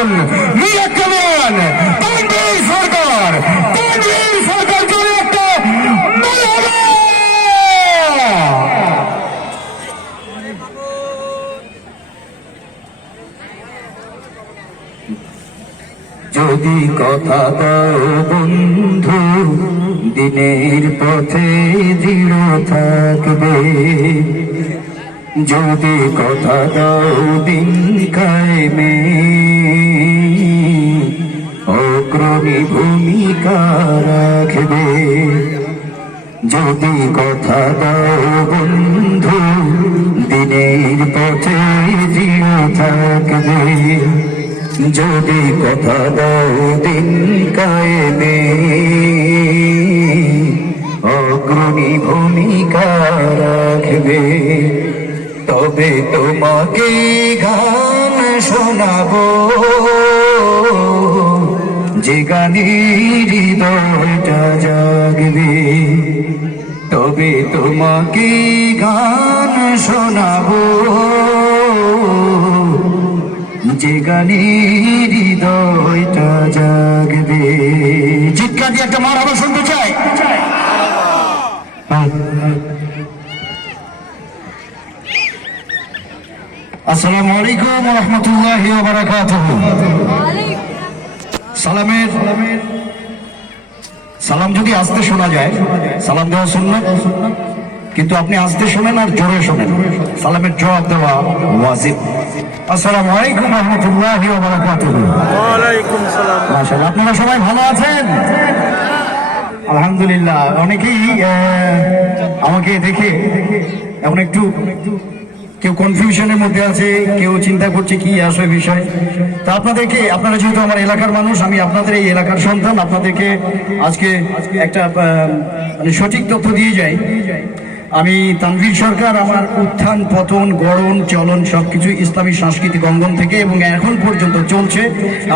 করুন মিয়া কামান তানভীর সরকার জন্য একটা মারহাবা। যদি কথা দাও বন্ধু দিনের পথে দৃঢ় থাকবে, যদি কথা দাও দিন কায়েমে অগ্রণী ভূমিকা রাখবে, যদি কথা দাও বন্ধু দিনের পথে দৃঢ় থাকবে, যদি কথা দাও দিন কায়েমে অগ্রণী ভূমিকা রাখবে, তবে তোমাকে গান শোনাবো যে গানে হৃদয়টা জাগবে, তবে তোমাকে গান শোনাবো যে গানে হৃদয়টা জাগবে। চিৎকার দিয়ে একটা মারহাবা শুনতে চাই। আসসালামু আলাইকুম ওয়া রাহমাতুল্লাহি ওয়া বারাকাতুহু। সালাম যদি আস্তে শোনা যায়, সালাম দেওয়া সুন্নাত, কিন্তু আপনি আস্তে শোনেন আর জোরে শোনেন, সালামের জবাব দেওয়া ওয়াজিব। আসসালামু আলাইকুম ওয়া রাহমাতুল্লাহি ওয়া বারাকাতুহু। ওয়া আলাইকুম সালাম। মাশাআল্লাহ, আপনারা সবাই ভালো আছেন? আলহামদুলিল্লাহ। অনেকেই আমাকে দেখে এখন একটু কেউ কনফিউশনের মধ্যে আছে, কেউ চিন্তা করছে কি আসলে বিষয়। তা আপনাদেরকে, আপনারা যেহেতু আমার এলাকার মানুষ, আমি আপনাদের এই এলাকার সন্তান, আপনাদেরকে আজকে একটা মানে সঠিক তথ্য দিয়ে যাই। আমি তানভীর সরকার, আমার উত্থান পতন গড়ন চলন সবকিছু ইসলামী সাংস্কৃতিক অঙ্গন থেকে এবং এখন পর্যন্ত চলছে।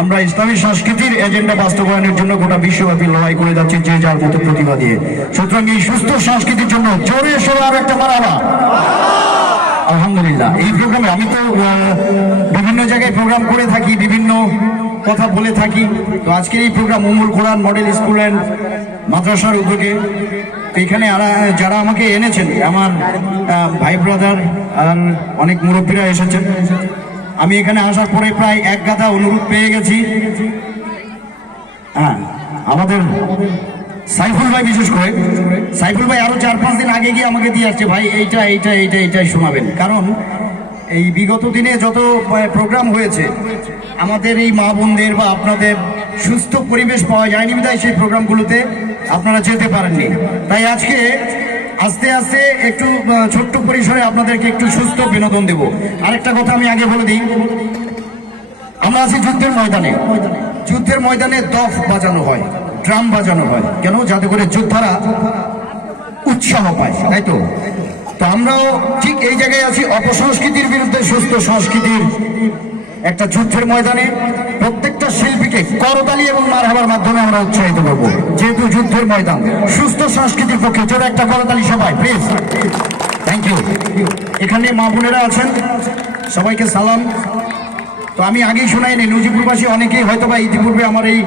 আমরা ইসলামী সংস্কৃতির এজেন্ডা বাস্তবায়নের জন্য গোটা বিশ্বব্যাপী লড়াই করে যাচ্ছি যে যার মতো প্রতিভা দিয়ে। সুতরাং এই সুস্থ সংস্কৃতির জন্য জোরে সোরে আর একটা মারহাবা। আলহামদুলিল্লাহ। এই প্রোগ্রামে আমি তো বিভিন্ন জায়গায় প্রোগ্রাম করে থাকি, বিভিন্ন কথা বলে থাকি। তো আজকের এই programme Ummul Quran model school and মাদ্রাসার উদ্যোগে। তো এখানে যারা আমাকে এনেছেন, আমার ভাই ব্রাদার আর অনেক মুরব্বীরা এসেছেন। আমি এখানে আসার পরে প্রায় এক গাদা অনুরোধ পেয়ে গেছি। হ্যাঁ, আমাদের সাইফুল ভাই, বিশেষ করে সাইফুল ভাই আরো 4-5 দিন আগে গিয়ে আমাকে দিয়ে আসছে, ভাই এইটাই শোনাবেন। কারণ এই বিগত দিনে যত প্রোগ্রাম হয়েছে আমাদের এই মা বোনদের বা আপনাদের সুস্থ পরিবেশ পাওয়া যায়নি বিধায় সেই প্রোগ্রামগুলোতে আপনারা যেতে পারেননি। তাই আজকে আস্তে আস্তে একটু ছোট্ট পরিসরে আপনাদেরকে একটু সুস্থ বিনোদন দেব। আরেকটা কথা আমি আগে বলে দিই, আমরা আছি যুদ্ধের ময়দানে। যুদ্ধের ময়দানে দফ বাজানো হয়, ড্রাম বাজানো হয়, কেন? যাতে করে যোদ্ধারা উৎসাহ পায়, তাই তো? তো আমরাও ঠিক এই জায়গায় আছি, অপসংস্কৃতির বিরুদ্ধে সুস্থ সংস্কৃতির একটা যুদ্ধের ময়দানে। প্রত্যেকটা শিল্পীকে করতালি এবং মারহাবার মাধ্যমে আমরা উৎসাহিত করবো, যেহেতু যুদ্ধের ময়দান। সুস্থ সংস্কৃতির পক্ষে জোরে একটা করতালি সবাই, প্লিজ। Thank you. এখানে মা বোনেরা আছেন, সবাইকে সালাম। তো আমি আগেই শোনাইনি, নজিপুরবাসী অনেকেই হয়তো বা ইতিপূর্বে আমার এই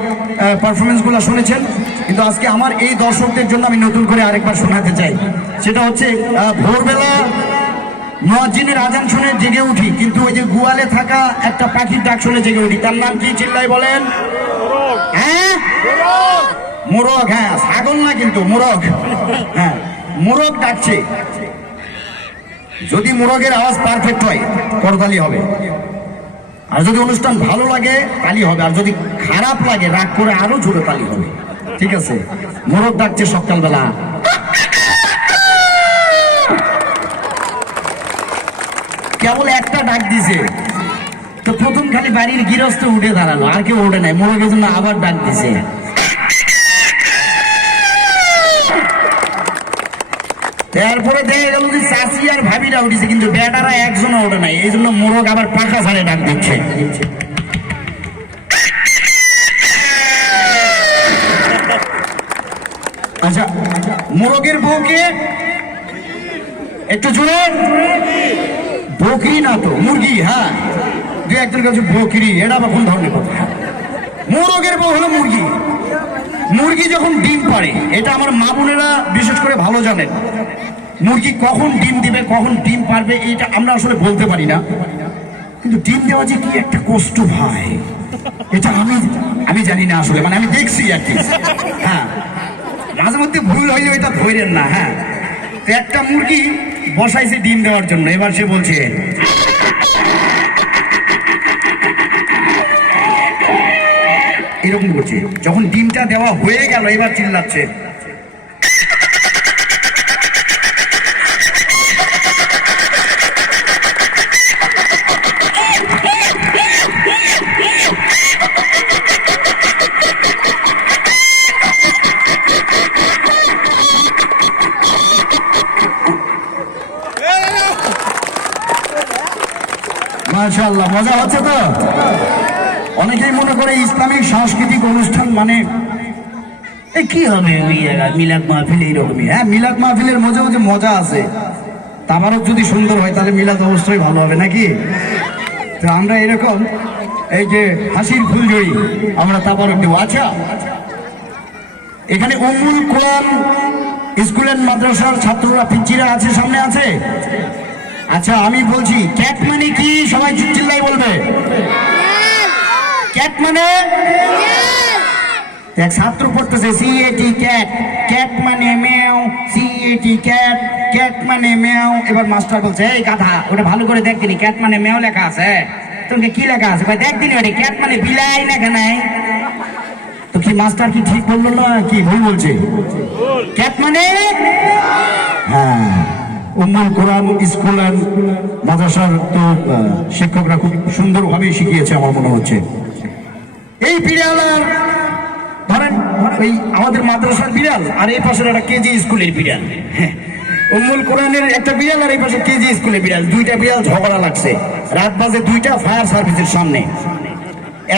পারফরমেন্সগুলো শুনেছেন, কিন্তু আজকে আমার এই দর্শকদের জন্য আমি নতুন করে আরেকবার শোনাতে চাই। সেটা হচ্ছে ভোরবেলা মুয়াজ্জিনের আজান শুনে জেগে উঠি, কিন্তু ওই যে গোয়ালে থাকা একটা পাখির ডাক শুনে জেগে উঠি। তার নাম কি? চিল্লাই বলেন। হ্যাঁ, মোরগ। হ্যাঁ, ছাগল না কিন্তু, মোরগ। হ্যাঁ, মোরগ ডাকছে। যদি মোরগের আওয়াজ পারফেক্ট হয় করতালি হবে, আর যদি অনুষ্ঠান ভালো লাগে তালি হবে, আর যদি খারাপ লাগে রাগ করে আরো জোরে তালি হবে। ঠিক আছে? মোরগ ডাকছে সকালবেলা। কেবল একটা ডাক দিছে, তো প্রথম খালি বাড়ির গৃহস্থ উঠে দাঁড়ালো, আর কেউ ওঠে নাই। মোরগের জন্য আবার ডাক দিছে। এরপরে দেখা গেল যে চাচি আর ভাবিরা উঠেছে, কিন্তু বেটারা একজনও ওঠে নাই। এই জন্য মোরগ আবার পাখা ছাড়ে ডাক দিচ্ছে। আচ্ছা, মোরগের বউকে একটু জোরে, বকরি না তো মুরগি। হ্যাঁ, দুই একজন কাছে বকরি, এটা আবার কোন ধরনের কথা? মোরগের বউ হলো মুরগি। মুরগি যখন ডিম পাড়ে, এটা আমার মা বোনেরা বিশেষ করে ভালো জানেন, মুরগি কখন ডিম দিবে, কখন ডিম পারবে, এটা আমরা আসলে বলতে পারি না। কিন্তু ডিম দেওয়া যে কি একটা কষ্ট ভাই, এটা আমি জানি না আসলে, মানে আমি দেখছি আর কি। হ্যাঁ, মাঝে মধ্যে ভুল হইলে এটা ধরেন না। হ্যাঁ, তো একটা মুরগি বসাইছে ডিম দেওয়ার জন্য, এবার সে বলছে এরকম করছে। যখন ডিমটা দেওয়া হয়ে গেল, এবার চিল্লাচ্ছে, মাশাআল্লাহ, মজা হচ্ছে তো? অনেকেই মনে করে ইসলামিক সাংস্কৃতিক অনুষ্ঠান মানে কি হবে, ওই মিলাদ মাহফিল এইরকমই। হ্যাঁ, মিলাদ মাহফিলের মজা মধ্যে মজা আছে, তাবারক যদি সুন্দর হয় তাহলে মিলাদ অবশ্যই ভালো হবে নাকি? তো আমরা এরকম এই যে হাসির ফুলঝড়ি আমরা তাবারক দেবো। আচ্ছা, এখানে উম্মুল কোরআন স্কুল এন্ড মাদ্রাসার ছাত্ররা পিচ্চিরা আছে, সামনে আছে। আচ্ছা, আমি বলছি ক্যাট মানে কি, সবাই চিল্লাই বলবে। ক্যাট মানে এক ছাত্র পড়তেছে সিএটি ক্যাট, ক্যাট মানে ম্যাও, সিএটি ক্যাট, ক্যাট মানে ম্যাও। এবার মাস্টার বলছে, এই গাধা, ওটা ভালো করে দেখ দিনি, ক্যাট মানে ম্যাও লেখা আছে, তোকে কি লেখা আছে? দেখ দিনি, ওটা ক্যাট মানে বিলাই লেখা নাই। তো কি মাস্টার কি ঠিক বললো না কি ভুল বলছে? ক্যাট মানে, হ্যাঁ, উম্মুল কোরআন স্কুল এন্ড মাদ্রাসার তো শিক্ষকরা খুব সুন্দরভাবে শিখিয়েছে আমার মনে হচ্ছে। এই বিড়াল আর ধরেন ওই আমাদের মাদ্রাসার বিড়াল, আর এই পাশের একটা কেজি স্কুলের বিড়াল। হ্যাঁ, উম্মুল কোরআনের একটা বিড়াল আর এই পাশে কেজি স্কুলের বিড়াল, দুইটা বিড়াল ঝগড়া লাগছে। রাত বাজে 2টা, ফায়ার সার্ভিসের সামনে।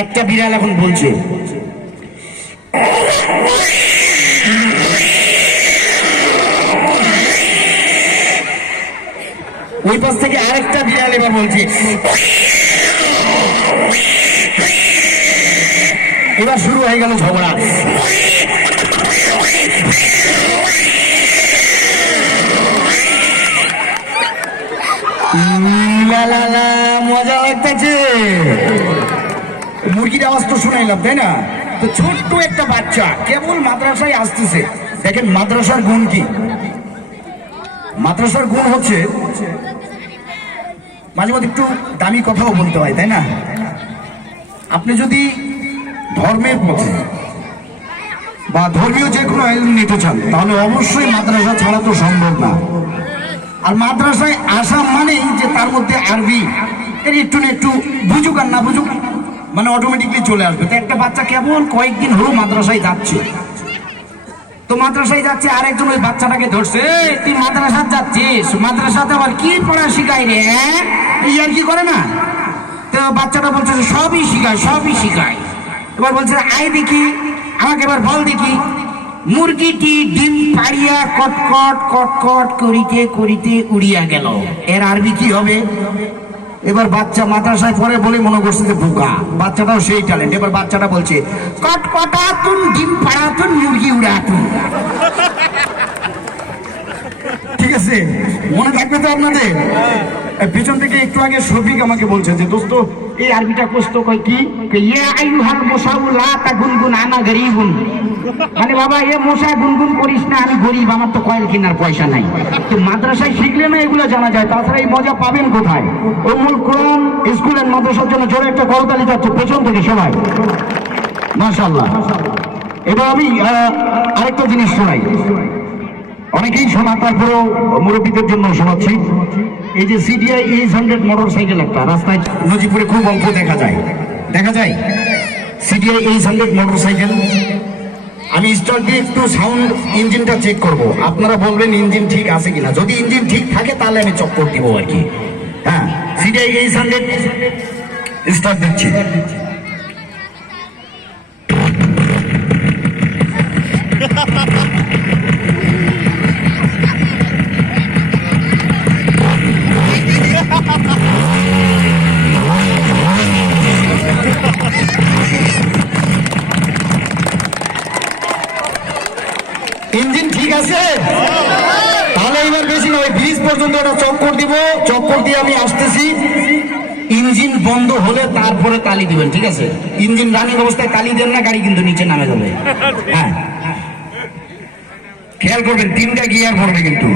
একটা বিড়াল এখন বলছে, ওই পাশ থেকে আরেকটা বিড়াল এবার বলছে। এবার শুরু হয়ে গেল ঝগড়া। মজা লাগতেছে, মুরগির আওয়াজ তো শুনাইলাম, তাই না? তো ছোট্ট একটা বাচ্চা কেবল মাদ্রাসায় আসতেছে। দেখেন মাদ্রাসার গুণ কি? মাদ্রাসার গুণ হচ্ছে মাঝে মধ্যে একটু দামি কথাও বলতে হয়, তাই না? আপনি যদি ধর্মের পথে বা ধর্মীয় যে কোনো আয়োজন নিতে চান, তাহলে অবশ্যই মাদ্রাসা ছাড়া তো সম্ভব না। আর মাদ্রাসায় আসা মানেই যে তার মধ্যে আরবি এর একটু না একটু বুঝুক আর না বুঝুক, মানে অটোমেটিকলি চলে আসবে। তো একটা বাচ্চা কেবল কয়েকদিন হলো মাদ্রাসায় যাচ্ছে, তো মাদ্রাসায় যাচ্ছে, আরেকজন ওই বাচ্চাটাকে ধরছে, তুই মাদ্রাসা যাচ্ছিস, মাদ্রাসাতে আবার কি পড়া শিখাই রে, এই আর কি করে না? তো বাচ্চাটা বলছে সবই শিখায়, সবই শিখায়। এবার বলছে, আয় দেখি, আমাকে এবার বল দেখি, মুরগিটি ডিম পাড়িয়া কটকট কটকট করিতে করিতে উড়িয়া গেল, এর আরবি কি হবে? এবার বাচ্চা মাদ্রাসায় পড়ে বলে মনে করছে যে বোকা, বাচ্চাটাও সেই ট্যালেন্ট। এবার বাচ্চাটা বলছে, কটকটাতুন ডিম পাড়াতুন মুরগি উড়াতুন। ঠিক আছে, মনে থাকবে তো আপনাদের? পিছন থেকে একটু আগে শফিক আমাকে বলছে যে দোস্ত এই আরবিটা কষ্ট কয় কি, ইয়া আইয়ুহাল মুসাউ লা তাগুনগুন আনা গরীবুন, মানে বাবা এ মশা গুনগুন করিস না, আমি গরিব, আমার তো কয়েল কেনার পয়সা নাই। তো মাদ্রাসায় শিখলে না এগুলো জানা যায়, তাছাড়া এই মজা পাবেন কোথায়? উম্মুল কোরআন স্কুল এন্ড মাদ্রাসার জন্য জোরে একটা করতালি যাচ্ছে পেছন থেকে সবাই, মাশাআল্লাহ। এবার আমি আরেকটা জিনিস শোনাই, অনেকেই শোনা, তারপরেও মুরব্বীদের জন্য শোনাচ্ছি। এই যে সিডিআই 800 মোটর সাইকেল একটা রাস্তায় নজিপুরে খুব অল্প দেখা যায়, সিডিআই 800 মোটর সাইকেল। আমি স্টার্ট দিয়ে একটু সাউন্ড ইঞ্জিনটা চেক করব, আপনারা বলবেন ইঞ্জিন ঠিক আছে কিনা। যদি ইঞ্জিন ঠিক থাকে তাহলে আমি চক্কর দিব আর কি। হ্যাঁ, সিডিআই 800 স্টার্ট দিচ্ছি। ঠিক আছে? তাহলে এবার বেশি না, ওই ব্রিজ পর্যন্ত একটা চক্কর দিব, চক্কর দিয়ে আমি আসতেছি। ইঞ্জিন বন্ধ হলে তারপরে তালি দিবেন, ঠিক আছে? ইঞ্জিন রানিং অবস্থায় তালি দেন না, গাড়ি কিন্তু নিচে নামে যাবে। হ্যাঁ, খেয়াল করবেন, 3টা গিয়ার পড়বে কিন্তু।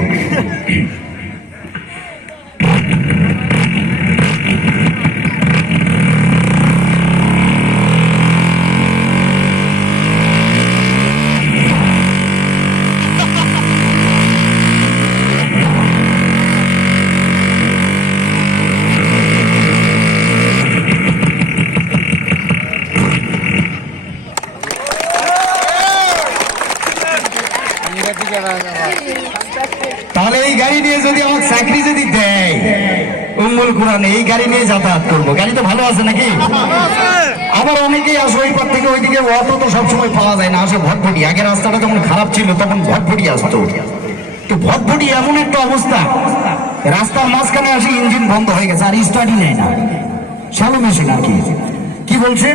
তাহলে এই গাড়ি নিয়ে যদি আমার চাকরি যদি দেয় উম্মুল কুরআন, এই গাড়ি নিয়ে যাতায়াত করবো। গাড়ি তো ভালো আছে নাকি? আবার অনেকেই আসে ওই পর থেকে ওইদিকে, অটো তো সবসময় পাওয়া যায় না, আসে ভটভটি। আগে রাস্তাটা যখন খারাপ ছিল তখন ভটভটি আসতো, তো ভটভটি এমন একটা অবস্থা, রাস্তার মাঝখানে আসে ইঞ্জিন বন্ধ হয়ে গেছে, আর স্টার্টই নেয় না, শ্যালো মেশিন আর কি। কি বলছে?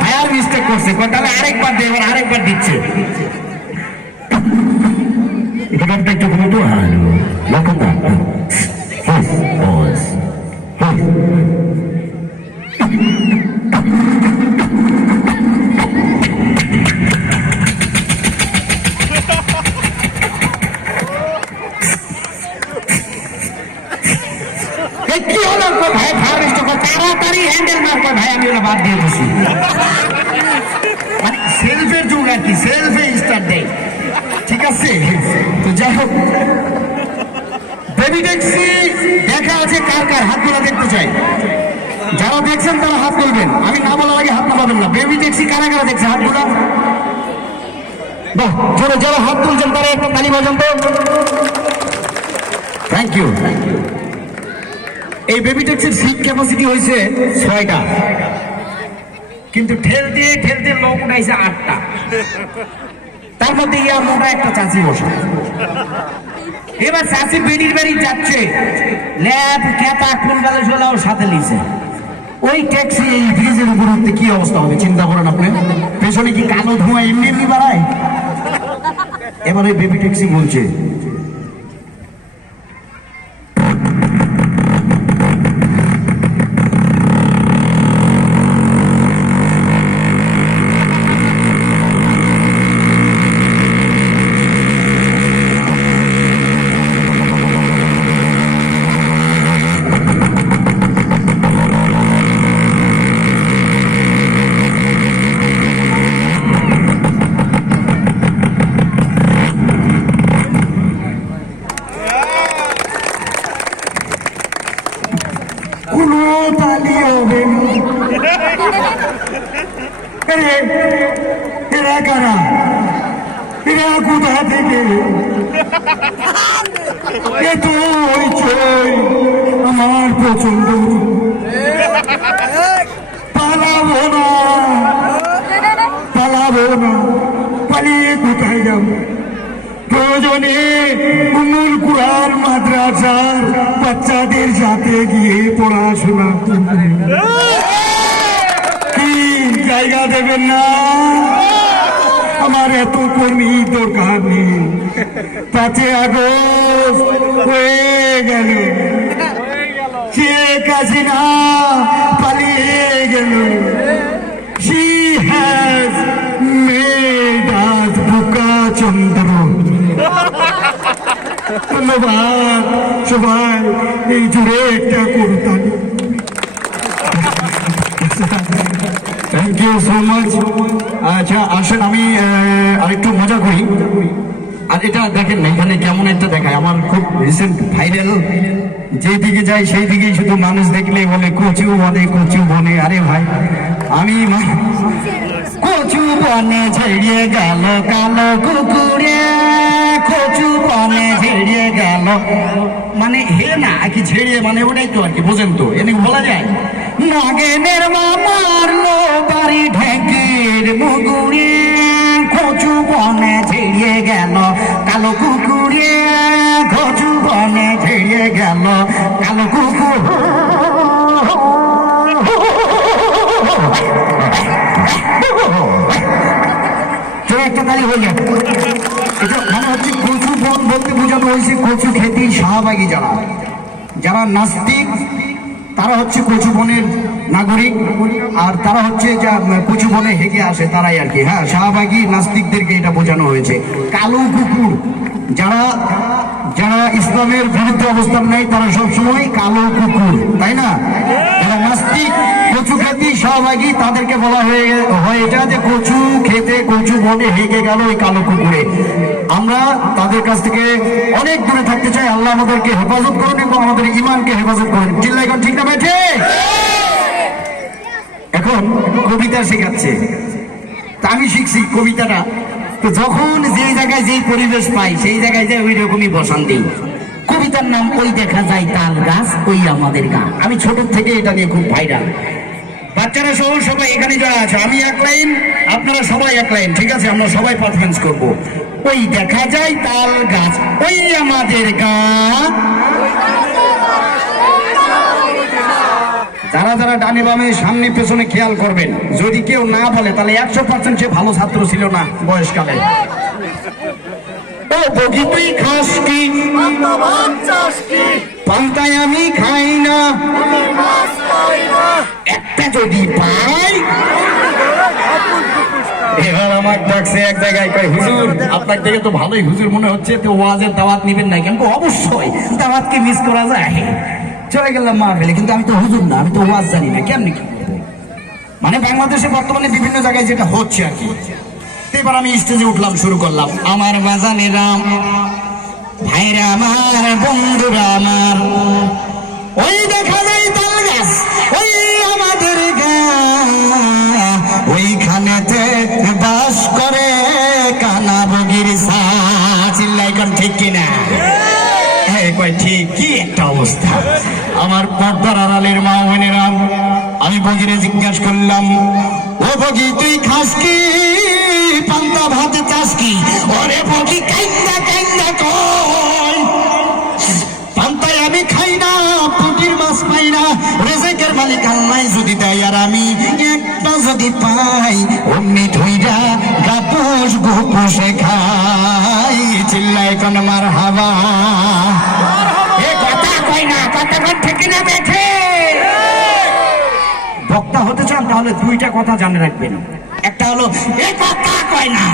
ফায়ার মিস্টেক করছে, তাহলে আরেকবার দিয়ে এবার আরেকবার দিচ্ছে। এটা একটু ঘুমতো। কি হলো ভাই? ফায়ার মিস্টেক তাড়াতাড়ি হ্যান্ডেল মার কর ভাই, আমি ওটা বাদ দিয়ে দিচ্ছি। মানে সেলফের যুগ আর কি, সেলফে স্টার্ট দেয়, ঠিক আছে? তো যাই হোক, বেবি ট্যাক্সি দেখা আছে কার কার? হাত তোলা দেখতে চাই। যারা দেখছেন তারা হাত তুলবেন, আমি না বলার আগে হাত নামাবেন না। বেবি ট্যাক্সি কারা কারা দেখছে? হাত তোলা। বাহ, জোরে যারা হাত তুলছেন তারা একটা তালি বাজান তো। Thank you. এই বেবি ট্যাক্সির সিট ক্যাপাসিটি হয়েছে 6টা, কিন্তু ঠেলতে ঠেলতে লোক উঠাইছে 8টা। তার মধ্যে ইয়া মোটা একটা চাচি বসে। এবার চাচি বেডির বাড়ি যাচ্ছে, ল্যাব কেতা কুলবালে ঝোলাও সাথে নিছে। ওই ট্যাক্সি এই ব্রিজের উপর উঠতে কি অবস্থা হবে চিন্তা করেন আপনি? পেছনে কি কালো ধোঁয়া এমনি এমনি বাড়ায়? এবার ওই বেবি ট্যাক্সি বলছে, এরা কারা? এরা কোথা থেকে? এত হইচই আমার পছন্দ। পালাবো না, পালাবো না, পালিয়ে কোথায় যাবো? প্রয়োজনে উম্মুল কুরআন মাদ্রাসার বাচ্চাদের সাথে গিয়ে পড়াশোনা জায়গা দেবেন না? আমার এত কর্মী দরকার নেই। 5 আগস্ট হয়ে গেল, শেখ হাসিনা পালিয়ে গেল। She has made us বোকা চন্দ্র। ধন্যবাদ সবাই, এই জুড়ে একটা করতাম। Thank you so much. আচ্ছা আসেন, আমি আরেকটু মজা করি। আর এটা দেখেন না, এখানে কেমন একটা দেখায়, আমার খুব রিসেন্ট ভাইরাল। যেদিকে যাই সেই দিকেই শুধু মানুষ দেখলে বলে কচু বনে, কচু বনে। আরে ভাই, আমি কচু বনে ঝেড়িয়ে গেল কালো কুকুরে, কচু বনে ঝেড়িয়ে গেল, মানে হে না কি ঝেড়িয়ে, মানে ওটাই তো আর কি, বোঝেন তো? এনে বলা যায় নাগেনের মামার লো বাড়ি ঢেকের মুগুরে, কচু গেল কালো কুকুরে কচু বনে ছেড়ে গেল কালো কুকুর একটা তালি হয়ে যাবে। এটা মানে হচ্ছে কচু বন বলতে বোঝানো হয়েছে কচু খেতেই সহভাগী যারা যারা নাস্তিক তারা হচ্ছে কচু বনের নাগরিক, আর তারা হচ্ছে যা কচু বনে হেগে আসে তারাই আর কি। হ্যাঁ, শাহবাগী নাস্তিকদেরকে এটা বোঝানো হয়েছে। কালো কুকুর যারা যারা ইসলামের বিরুদ্ধে অবস্থান নেয় তারা সবসময় কালো কুকুর, তাই না? যারা নাস্তিক কচু খেতে সহভাগী তাদেরকে বলা হয় এটা যে কচু খেতে কচু বনে হেগে গেল ওই কালো কুকুরে। আমরা তাদের কাছ থেকে অনেক দূরে থাকতে চাই। আল্লাহ আমাদেরকে হেফাজত করুন এবং আমাদের ইমানকে হেফাজত করুন। চিল্লাই এখন ঠিক না বেঠে? এখন কবিতা শেখাচ্ছে, তা আমি শিখছি কবিতাটা। তো যখন যে জায়গায় যেই পরিবেশ পাই সেই জায়গায় যায় ওই রকমই বসান দিই। কবিতার নাম ওই দেখা যায় তাল গাছ ওই আমাদের গান। আমি ছোট থেকে এটা নিয়ে খুব ভাইরাল। বাচ্চারা সহ সবাই এখানে যারা আছে, আমি এক লাইন, আপনারা সবাই এক লাইন, ঠিক আছে? আমরা সবাই পারফরমেন্স করব। ওই দেখা যায় তাল গাছ ওই আমাদের গান। যারা যারা ডানে বামে সামনে পেছনে খেয়াল করবেন, যদি কেউ না বলে তাহলে 100% সে ভালো ছাত্র ছিল না বয়সকালে। ও বগি তুই খাস কি? পান্তায় আমি খাই না, একটা যদি পাই। এবার আমার ডাকছে এক জায়গায়, কয় হুজুর আপনার থেকে তো ভালোই হুজুর মনে হচ্ছে, তো ওয়াজের দাওয়াত নিবেন না? কিন্তু অবশ্যই দাওয়াতকে মিস করা যায়। চলে গেলাম মাহফিলে, কিন্তু আমি তো হুজুর না, আমি তো ওয়াজ জানি না, কেমনি কি করবো? মানে বাংলাদেশে বর্তমানে বিভিন্ন জায়গায় যেটা হচ্ছে আর কি। এবার আমি স্টেজে উঠলাম, শুরু করলাম। আমার বাজানেরা, ভাইরা আমার, বন্ধুরা আমার, ওই দেখা যায় তাল গাছ ওই আমাদের গাঁ, ওইখানেতে বাস করে কানা বগির সা। চিল্লাই কোন ঠিক কিনা? ঠিক। কি একটা অবস্থা! আমার পর্দার আড়ালের মা বোনেরা, আমি বগিরে জিজ্ঞাসা করলাম, ও বগি তুই খাস কি? পান্তা ভাতে চাস কি? ওরে বগি কাইন্দা কাইন্দা কই, পান্তায় আমি খাই না, পুটির মাছ পাই না, রেজেকের মালিক আল্লাহ যদি দেয় আর আমি একটা যদি পাই, অমনি ধইরা গাপুস গোপুসে খাই। চিল্লায় কোন মার হাবা। বক্তা হতে চান তাহলে দুইটা কথা জানে রাখবেন। একটা হলো এ কথা কয় না,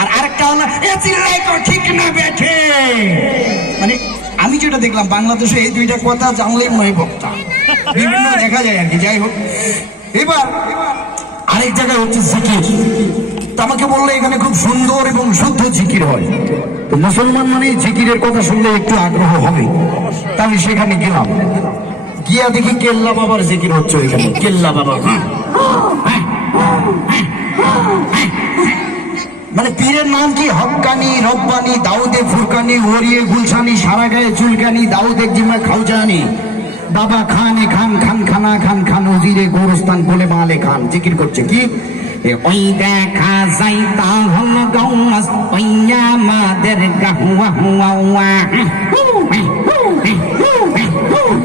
আর আরেকটা হলো এ চিল্লাই তো ঠিক না বেঠে। মানে আমি যেটা দেখলাম বাংলাদেশে এই দুইটা কথা জানলেই মনে বক্তা, বিভিন্ন দেখা যায় আর কি। যাই হোক, এবার আরেক জায়গায় হচ্ছে জিকির। তো আমাকে বললো এখানে খুব সুন্দর এবং শুদ্ধ জিকির হয়। তো মুসলমান মানে জিকিরের কথা শুনলে একটু আগ্রহ হবে, তাই সেখানে গেলাম। গিয়া দেখি কেল্লা বাবার জিকির হচ্ছে ওইখানে। কেল্লা বাবা, মানে পীরের নাম কি? হক্কানি, রব্বানি, দাউদে ফুরকানি, ওরিয়ে গুলশানি, সারা গায়ে চুলকানি, দাউদে জিম্মা খাউজানি, বাবা খানে খান, খান খানা খান, খান ওজিরে গোরস্তান বলে মালে খান। জিকির করছে কি? ওই দেখা যাই তা হলো গাউস ওই আমাদের গাহুয়া হুয়া হুয়া,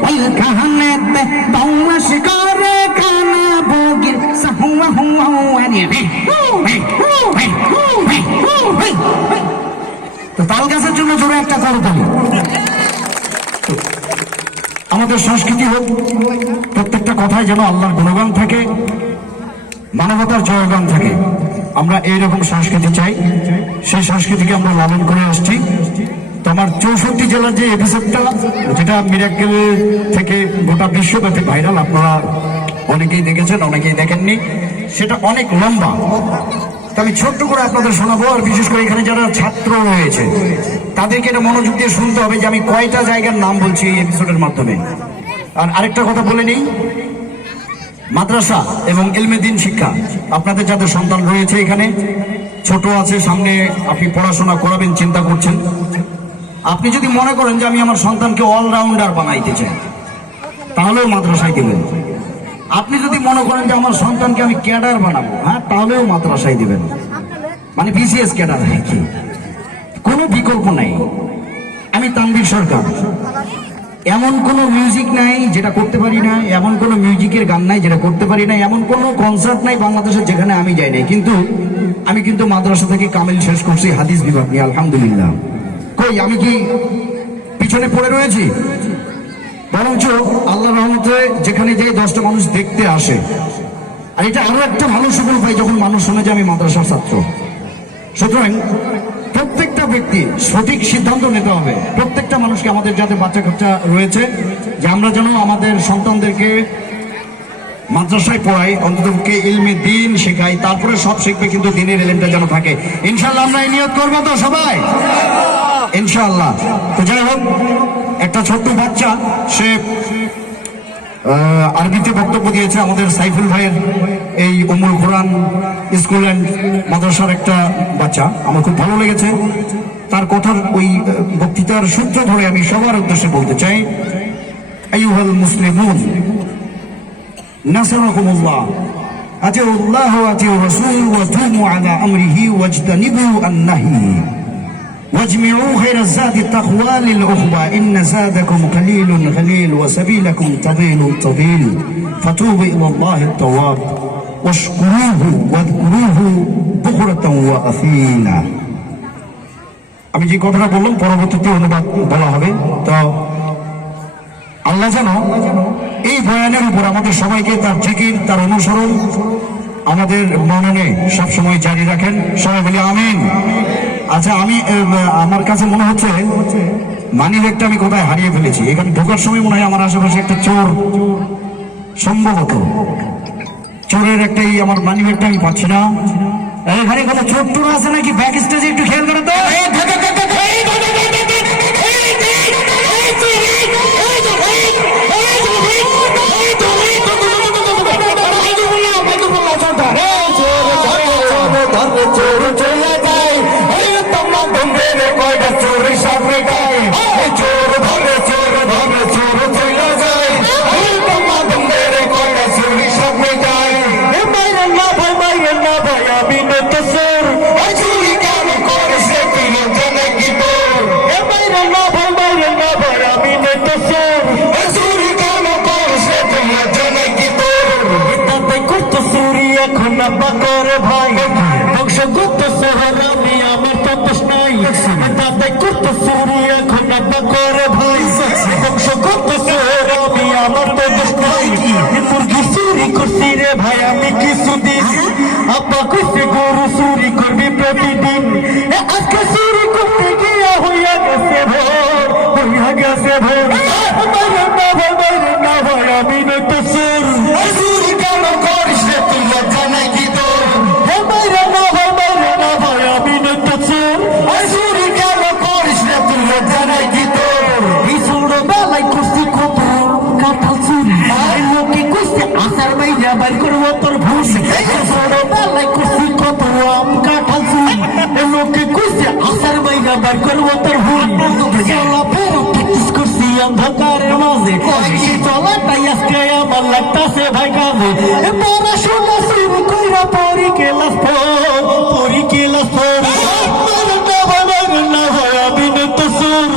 ওই কাহানেতে দৌলাস করে কানা বগির সাহুয়া হুয়া হুয়া। তো তাল গাছের জন্য জোরে একটা করতালি। আমাদের সংস্কৃতি হোক, প্রত্যেকটা কথায় যেন আল্লাহর গুণগান থাকে, মানবতার জয়গান থাকে। আমরা এইরকম সংস্কৃতি চাই, সেই সংস্কৃতিকে আমরা লালন করে আসছি। তো আমার 64 জেলার যে এপিসোডটা, যেটা মিরাক্কেল থেকে গোটা বিশ্বব্যাপী ভাইরাল, আপনারা অনেকেই দেখেছেন, অনেকেই দেখেননি, সেটা অনেক লম্বা। তো আমি ছোট্ট করে আপনাদের শোনাবো। আর বিশেষ করে এখানে যারা ছাত্র রয়েছে তাদেরকে এটা মনোযোগ দিয়ে শুনতে হবে যে আমি কয়টা জায়গার নাম বলছি এই এপিসোডের মাধ্যমে। আর আরেকটা কথা বলে নেই, মাদ্রাসা এবং ইলমে দিন শিক্ষা, আপনাদের যাদের সন্তান রয়েছে এখানে, ছোট আছে, সামনে আপনি পড়াশোনা করাবেন চিন্তা করছেন, আপনি যদি মনে করেন যে আমি আমার সন্তানকে অলরাউন্ডার বানাইতে চাই তাহলেও মাদ্রাসায় দিবেন। আপনি যদি মনে করেন যে আমার সন্তানকে আমি ক্যাডার বানাবো, হ্যাঁ, তাহলেও মাদ্রাসায় দিবেন। মানে বিসিএস ক্যাডার কি, কোনো বিকল্প নাই। আমি তানভীর সরকার, এমন কোনো মিউজিক নাই যেটা করতে পারি না, এমন কোনো মিউজিকের গান নাই যেটা করতে পারি না, এমন কোনো কনসার্ট নাই বাংলাদেশে যেখানে আমি যাই নাই। কিন্তু আমি কিন্তু মাদ্রাসা থেকে কামিল শেষ করছি হাদিস বিভাগ নিয়ে, আলহামদুলিল্লাহ। কই আমি কি পিছনে পড়ে রয়েছি? বরঞ্চ আল্লাহ রহমতে যেখানে যাই 10টা মানুষ দেখতে আসে। আর এটা আরো একটা ভালো সুফল পাই যখন মানুষ শুনে যে আমি মাদ্রাসার ছাত্র। সুতরাং প্রত্যেকটা ব্যক্তি সঠিক সিদ্ধান্ত নিতে হবে। প্রত্যেকটা মানুষকে, আমাদের যাতে বাচ্চা কাচ্চা রয়েছে, যে আমরা যেন আমাদের সন্তানদেরকে মাদ্রাসায় পড়াই, অন্ততপক্ষে ইলমে দিন শেখাই, তারপরে সব শিখবে, কিন্তু দিনের ইলমটা যেন থাকে। ইনশাআল্লাহ আমরা এই নিয়ত করবো তো সবাই, ইনশাআল্লাহ। তো যাই হোক, একটা ছোট্ট বাচ্চা সে আরবিতে বক্তব্য দিয়েছে, আমাদের সাইফুল ভাইয়ের এই উম্মুল কোরআন স্কুল অ্যান্ড মাদ্রাসার একটা বাচ্চা। আমার খুব ভালো লেগেছে তার কথার ওই বক্তৃতার সূত্র ধরে আমি সবার উদ্দেশ্যে বলতে চাই, আইয়ুহাল মুসলিমুন নাসারাকুমুল্লাহ আতিউল্লাহ ওয়া আতিউর রাসূল ওয়া তুমু আলা আমরিহি ওয়াজতানিবু আন-নাহি واجمعوا خير الزاد التقوى للعقبى إن زادكم قليل قليل وسبيلكم طويل طويل فتوبوا إلى الله التواب واشكروه واذكروه بكرة وأصيلا। আমি যে কথাটা বললাম পরবর্তীতে অনুবাদ বলা হবে। তো আল্লাহ যেন এই বয়ানের উপর আমাদের সবাইকে তার জিকির, তার অনুসরণ আমাদের মননে সবসময় জারি রাখেন। সবাই বলি আমিন। আচ্ছা, আমি আমার কাছে মনে হচ্ছে মানি ব্যাগটা আমি কোথায় হারিয়ে ফেলেছি। এখানে ঢোকার সময় মনে হয় আমার আশেপাশে একটা চোর, সম্ভবত চোরের একটাই আমার মানি ব্যাগটা আমি পাচ্ছি না। এখানে কোনো চোর টোর আছে নাকি? ব্যাক স্টেজে একটু খেয়াল করো তো। ভাই বংশ গুপ্ত শহর আমি আমার তপস নাই, দাদাই করতো চুরি এখন আব্বা করে ভাই বংশ গুপ্ত শহর আমি আমার তপস নাই। মুরগি চুরি করছি রে ভাই আমি কিছুদিন, আব্বা কইছে গরু চুরি করবি প্রতিদিন। আজকে চুরি করতে গিয়া হইয়া গেছে ভোর, হইয়া গেছে ভোর। আমি নয়তো চোর। চুরি কেন করিস রে তুই, লজ্জা নাই কি তোর? অন্ধকারের মাঝে চলাটাই আজকে আমার লাগতাছে ভাই কাজে। পড়াশোনা শুরু কইরা পরি কেলাস পরি কেলাস আমি নয়তো চোর।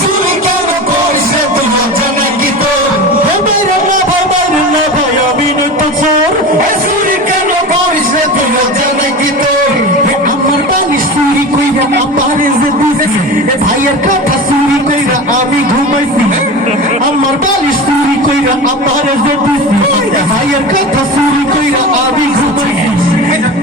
চুরি কেন করিস রে তুই, লজ্জা নাই কি তোর? আমি নয়তো চোর। চুরি কেন করিস রে তুই, লজ্জা নাই কি তোর? আমার বালিশ চুরি কইরা আমারে যে দিছে, ভাইয়ের কথা চুরি কইরা আমি ঘুমাইছি। আমার বালিশ চুরি কইরা আমারে যে দিছে, ভাইয়ের কথা চুরি কইরা আমি ঘুমাইছি।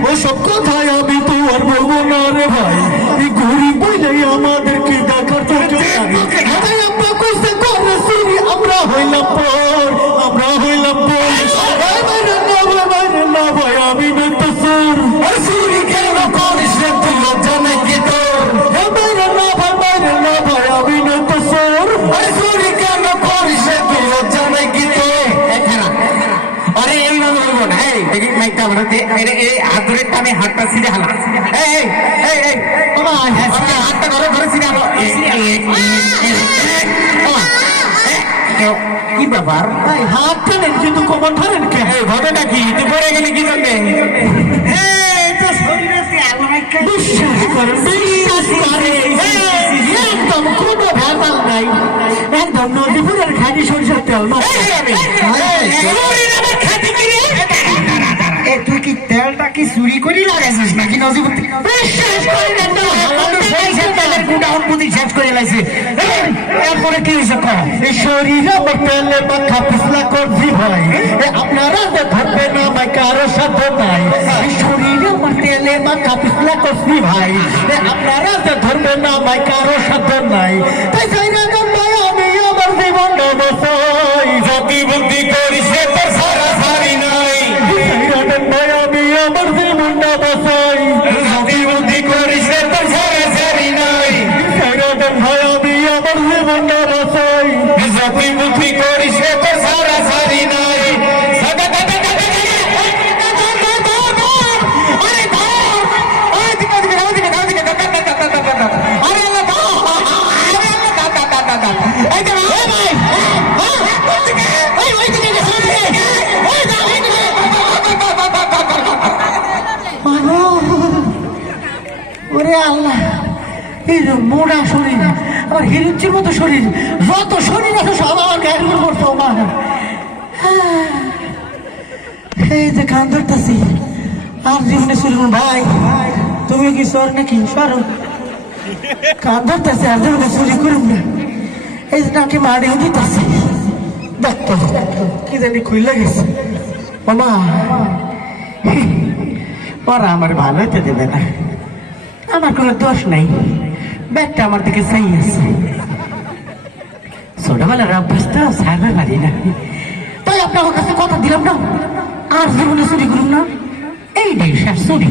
ওসব কথায় আমি তো আর বলবো না রে ভাই, এই ঘুরি বইলে আমাদেরকে দেখার দরকার নাই। আব্বা কইছে করে চুরি আমরা হইলাম পর, আমরা হইলাম পর। না ভাই আমি নয়তো চোর। চুরি কেন করিস রে তুই, লজ্জা নাই কি তোর? না ভাই আমি নয়তো চোর। চুরি কেন করিস রে তুই, লজ্জা নাই কি তোর? আরে এইভাবে বলবো না, এই মাইকটা বানাতে এই হাত ধরে টানে হাতটা ছিঁড়ে হালা। এই এই এই হাতটা ঘরে ঘরে ছিঁড়ে হালো। কি ব্যাপার? হাত টানেন কিন্তু কোমর ধরেন কে? ঘটনা কি? তুই পড়ে গেলে কি করবে? বিশ্বাস করেন, বিশ্বাস করেন। একদম নদীপুরের খাঁটি সরিষার তেল মা এ তুই কি তেলটা কি চুরি করি লাগাইছিস নাকি নজিব শেষ করে লাইছে এরপরে কি হয়েছে শরীর আমার তেলে মাখা পিছলা করছি ভাই আপনারা যে ধরবে না আমায় কারো সাথে নাই শরীর আমার তেলে মাখা পিছলা করছি ভাই আপনারা যে ধরবে না আমায় কারো সাথে নাই তাই চাই না আমি আমার জীবনটা বসাই জাতি বুদ্ধি করিছে তোর সারা সারি নাই আমি আমার জীবনটা বসাই জাতি বুদ্ধি করিছে তোর সারা সারি নাই ভাই আমি আমার জীবনটা বসাই জাতি বুদ্ধি করিছে তোর সারা সারি নাই ওরে আল্লাহ এই মোড়া শরীর আমার হিরুচির মতো শরীর যত শরীর আছে সব আমার গায়ের উপর পড়তো মা এই যে কান ধরতেছি আর জীবনে শুরু ভাই তুমি কি সর নাকি সরো কান ধরতেছে আর জীবনে চুরি করুন না এই যে নাকি মারিও দিতেছে দেখতো কি জানি খুইলা গেছে মামা ওরা আমার ভালো হতে দেবে না আমার কোনো দোষ নাই ব্যাগটা আমার দিকে চাই আছে ছোটবেলার অভ্যাস তো সারবে পারি না তাই আপনার কাছে কথা দিলাম না আর জীবনে চুরি করুন না এইটাই শেষ চুরি